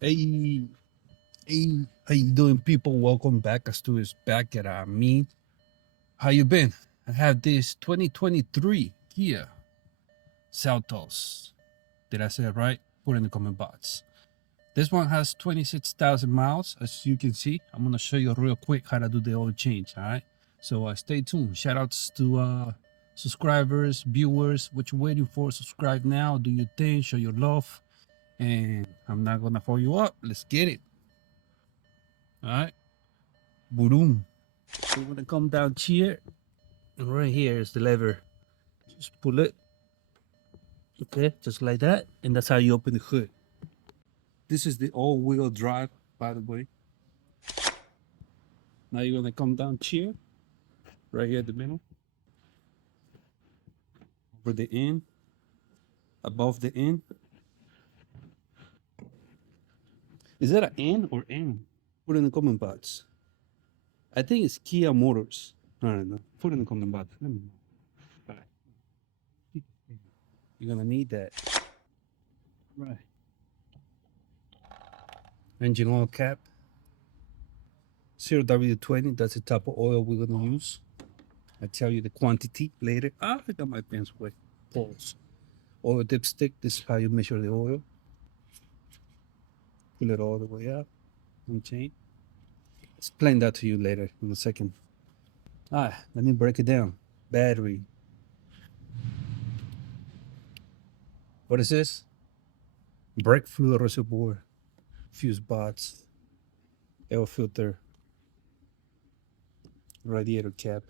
Hey, hey, how you doing, people? Welcome back. As to is back at me. How you been? I have this 2023 Kia Seltos. Did I say it right? Put in the comment box. This one has 26,000 miles. As you can see, I'm gonna show you real quick how to do the oil change. All right. So stay tuned. Shout outs to subscribers, viewers. What you waiting for? Subscribe now. Do your thing. Show your love. And I'm not gonna hold you up. Let's get it. All right. Boom. So when it come down here, and right here is the lever. Just pull it, okay, just like that, and that's how you open the hood. This is the all-wheel drive, by the way. Now you're gonna come down here, right here at the middle, over the end, above the end. Is that an N or N? Put in the comment box. I think it's Kia Motors. I don't know. Put in the comment box. Let me know. You're gonna need that. Right. Engine oil cap. 0W20. That's the type of oil we're gonna use. I tell you the quantity later. I got my pens away. Pause. Oil dipstick. This is how you measure the oil. Pull it all the way up. Unchain. Explain that to you later in a second. Let me break it down. Battery. What is this? Brake fluid reservoir. Fuse box. Air filter. Radiator cap.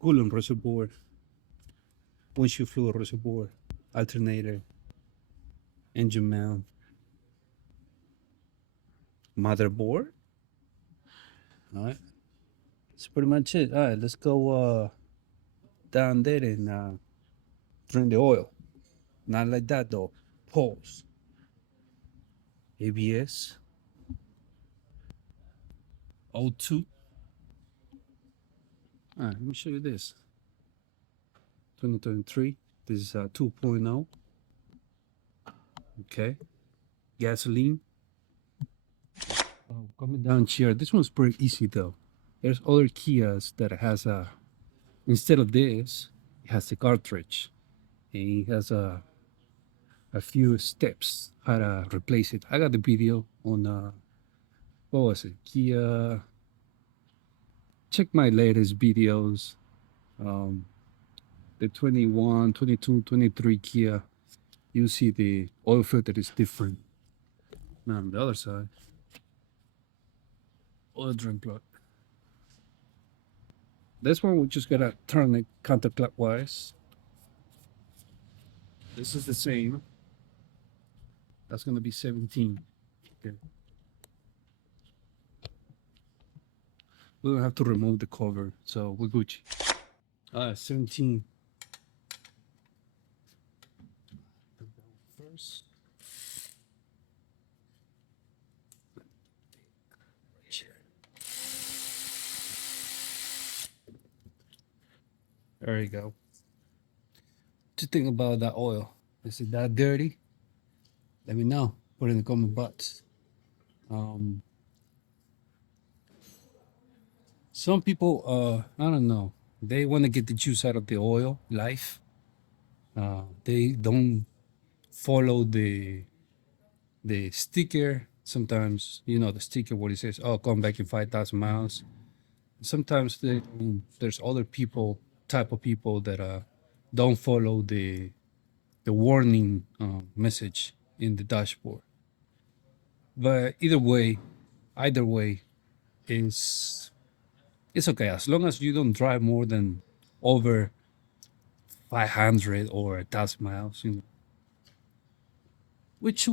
Coolant reservoir. Windshield fluid reservoir. Alternator. Engine mount. Motherboard. All right. That's pretty much it. All right, let's go down there and drain the oil. Not like that though. Pause. ABS. O2. All right, let me show you this. 2023. This is 2.0. Okay. Gasoline. Coming down here. This one's pretty easy though. There's other Kias that has a, instead of this, it has a cartridge. And it has a few steps how to replace it. I got the video on what was it? Kia. Check my latest videos. Um, the 21, 22, 23 Kia. You see the oil filter is different. Now on the other side, oil drain plug. This one we just gotta turn it counterclockwise. This is the same. That's gonna be 17. Okay. We don't have to remove the cover, so we're Gucci. 17. First. There you go. What you think about that oil? Is it that dirty? Let me know. Put it in the comment box. Um, some people, I don't know, they want to get the juice out of the oil life. They don't follow the sticker. Sometimes, you know, the sticker where it says, "Oh, come back in 5,000 miles." Sometimes there's other people, type of people that don't follow the warning message in the dashboard. But either way, is it's okay as long as you don't drive more than over 500 or 1,000 miles, you know, which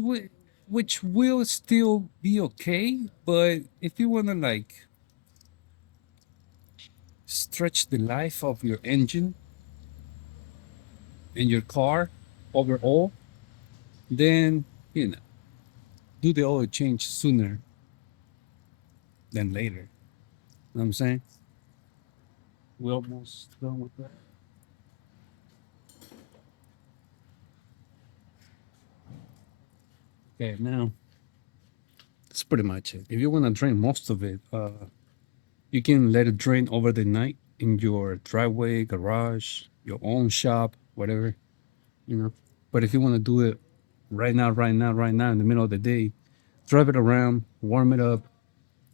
which will still be okay. But if you wanna like stretch the life of your engine and your car overall, then you know do the oil change sooner than later. You know what I'm saying? We're almost done with that. Okay, now pretty much it. If you want to drain most of it, you can let it drain over the night in your driveway, garage, your own shop, whatever, you know. But if you want to do it right now, in the middle of the day, drive it around, warm it up,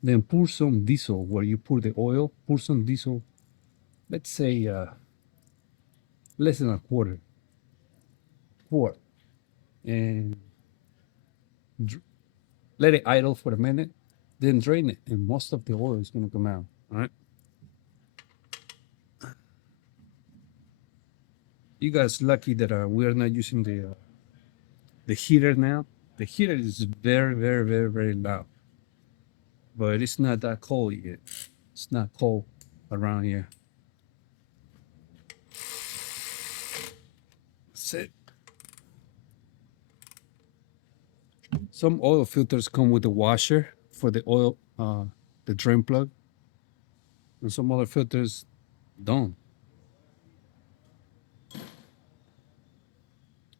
then pour some diesel where you pour the oil, pour some diesel, let's say less than a quart, and let it idle for a minute, then drain it, and most of the oil is going to come out. All right. You guys lucky that we are not using the heater now. The heater is very loud, but it's not that cold yet. It's not cold around here. That's it. Some oil filters come with a washer for the oil, the drain plug, and some other filters don't.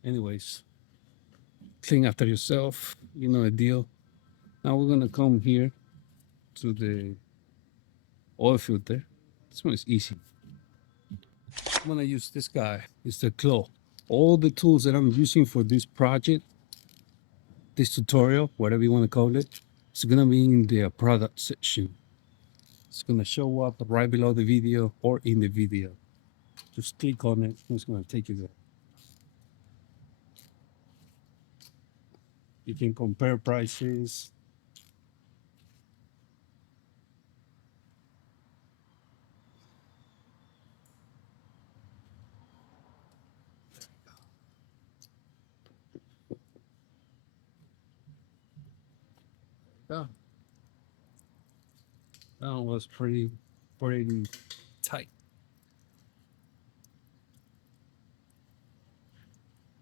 Anyways, clean after yourself. You know the deal. Now we're gonna come here to the oil filter. This one is easy. I'm gonna use this guy. It's the claw. All the tools that I'm using for this project, this tutorial, whatever you want to call it, it's gonna be in the product section. It's gonna show up right below the video or in the video. Just click on it. It's gonna take you there. You can compare prices. Yeah, that one was pretty tight.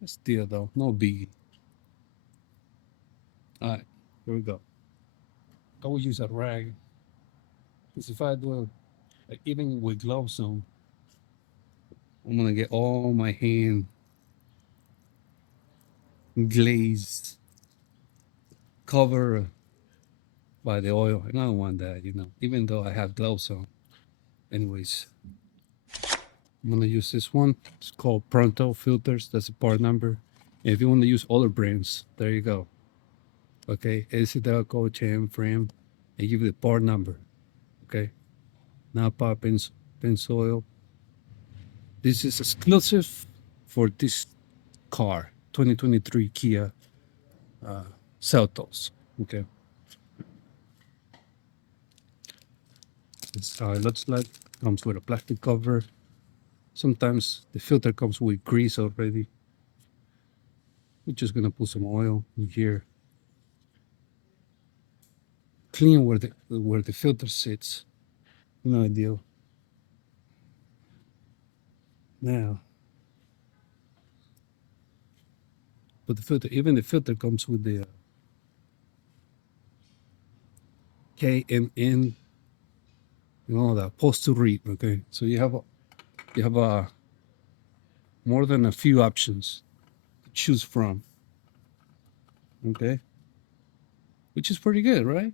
Still though, no biggie. All right, here we go. I will use a rag because if I do it, like, even with gloves on, I'm gonna get all my hand glazed, covered by the oil, and I don't want that, even though I have gloves on. Anyways, I'm gonna use this one. It's called Pronto Filters. That's the part number. And if you want to use other brands, there you go. Okay, Esidaco, Cham, Frame, and give you the part number. Okay, Napa, Pensoil. This is exclusive for this car, 2023 Kia Seltos. Okay, this is how it looks like. Comes with a plastic cover. Sometimes the filter comes with grease already. We're just gonna put some oil in here. Clean where the filter sits. No deal. Now, but even the filter comes with the KMN, the post to read. Okay, so you have a more than a few options to choose from. Okay, which is pretty good, right?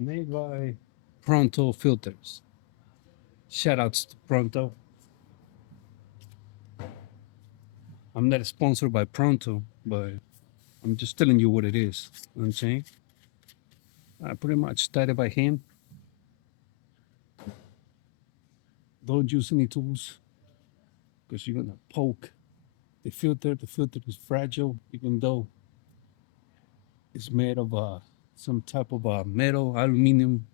Made by Pronto Filters. Shout outs to Pronto. I'm not sponsored by Pronto, but I'm just telling you what it is. You know what I'm saying? I pretty much started by hand. Don't use any tools because you're gonna poke the filter. The filter is fragile, even though it's made of some type of metal, aluminum,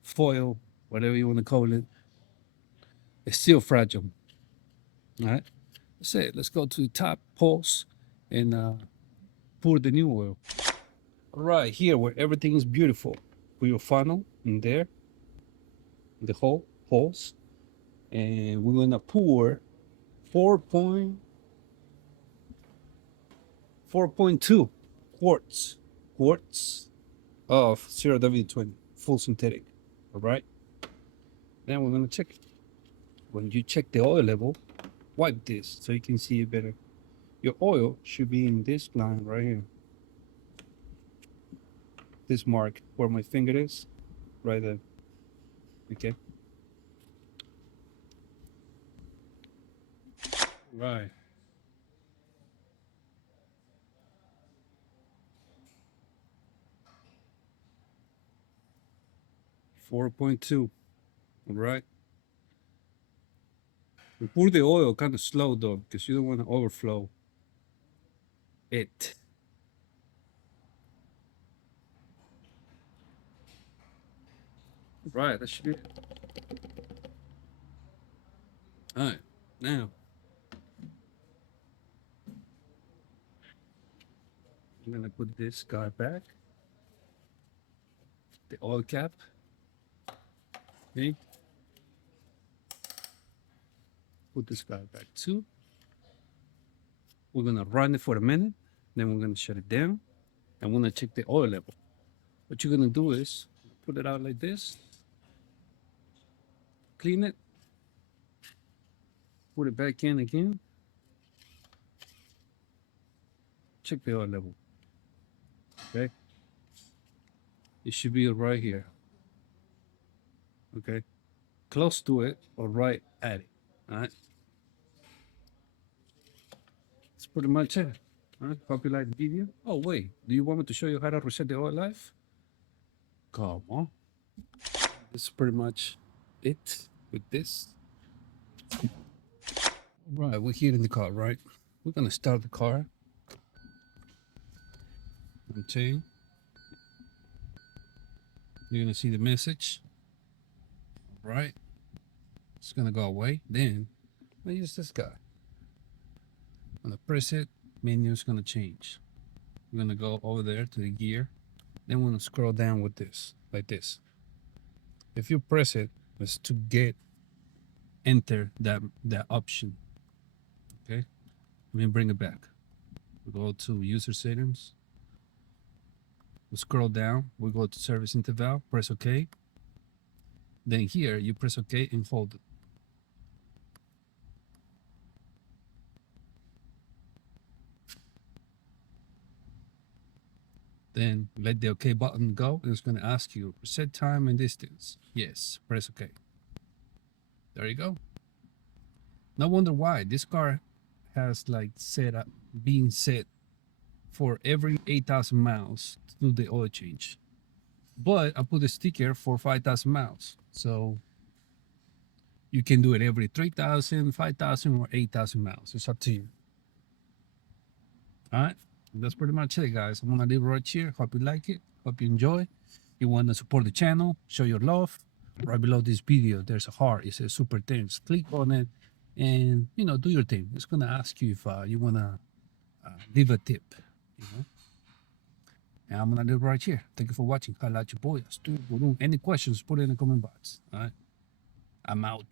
foil, whatever you want to call it. It's still fragile. All right. That's it. Let's go to the top, pulse, and pour the new oil. All right, here where everything is beautiful. Put your funnel in there, the holes, and we're gonna pour 4.2 quarts of 0W20 full synthetic. All right. Then we're gonna check it. When you check the oil level, wipe this so you can see it better. Your oil should be in this line right here. this mark where my finger is, right there. Okay. Right. 4.2. All right. We pour the oil kind of slow though, because you don't want to overflow it. Right. That should be it. All right. Now I'm gonna put this guy back. The oil cap. Okay. Put this guy back too. We're gonna run it for a minute, then we're gonna shut it down, and we're gonna check the oil level. What you're gonna do is put it out like this, clean it, put it back in again, check the oil level. Okay, it should be right here. Okay, close to it or right at it. All right, that's pretty much it. All right, hope you like the video. Oh wait, do you want me to show you how to reset the oil life? Come on. This is pretty much it with this. Right, we're here in the car, right? We're gonna start the car. Okay. You're gonna see the message. Right. It's gonna go away. Then I use this guy. I'm gonna press it, menu is gonna change. We're gonna go over there to the gear. Then we're gonna scroll down with this, like this. If you press it, it's to get enter that option. Okay. Let me bring it back. We go to user settings. We scroll down. We go to service interval. Press OK. Then here you press OK and hold it. Then let the OK button go. It's going to ask you reset time and distance. Yes, press OK. There you go. No wonder why this car has like being set for every 8,000 miles to do the oil change. But I put a sticker for 5,000 miles. So you can do it every 3,000, 5,000, or 8,000 miles. It's up to you. All right. That's pretty much it, guys. I'm going to leave it right here. Hope you like it. Hope you enjoy. You want to support the channel, show your love. Right below this video, there's a heart. It says super thanks. Click on it and, do your thing. It's going to ask you if you want to leave a tip, And I'm going to leave it right here. Thank you for watching. I like your boy. Any questions, put it in the comment box. All right. I'm out.